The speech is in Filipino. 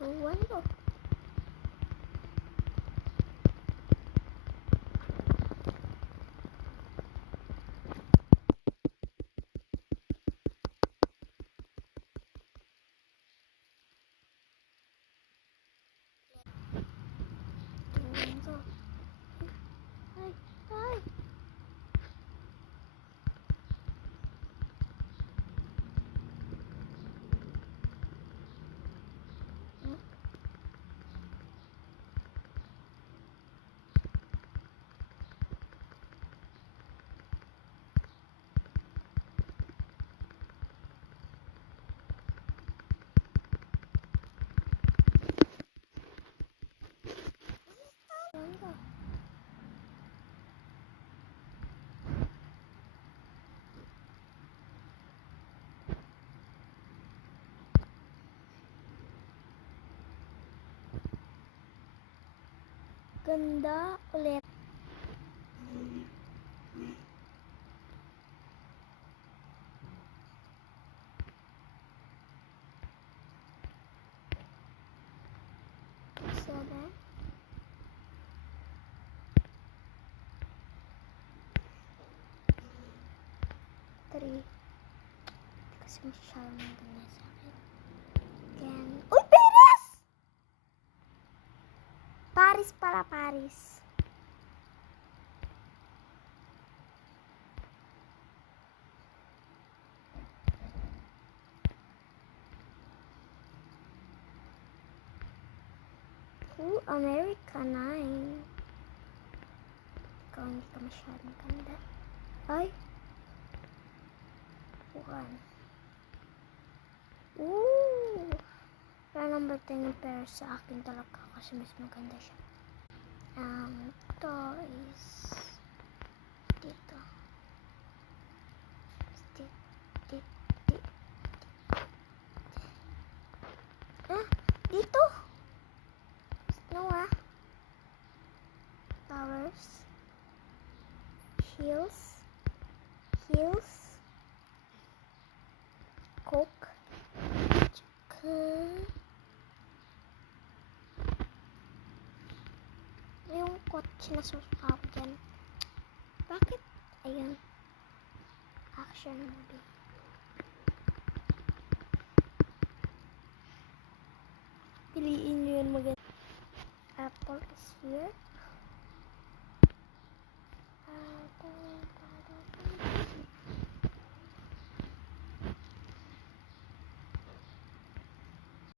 Tuwan ko. Tuwan ko. Ay, ay. Tuwan ko. Ganda ulit. Seven. Three. Kasi masyadong maganda sa akin. Ten. Uy, Paris! Paris pala, Paris. America 9. Ikaw hindi ka masyadong ganda. Ay. 1. Kaya number 10 yung pair sa akin talaga kasi mas maganda siya. Ito is dito. Dito. Noah. Towers. Hills. Coke. Yung kotse na susuka ko dyan. Bakit? Ayun. Action movie. Piliin nyo yun maganda. Apple is here.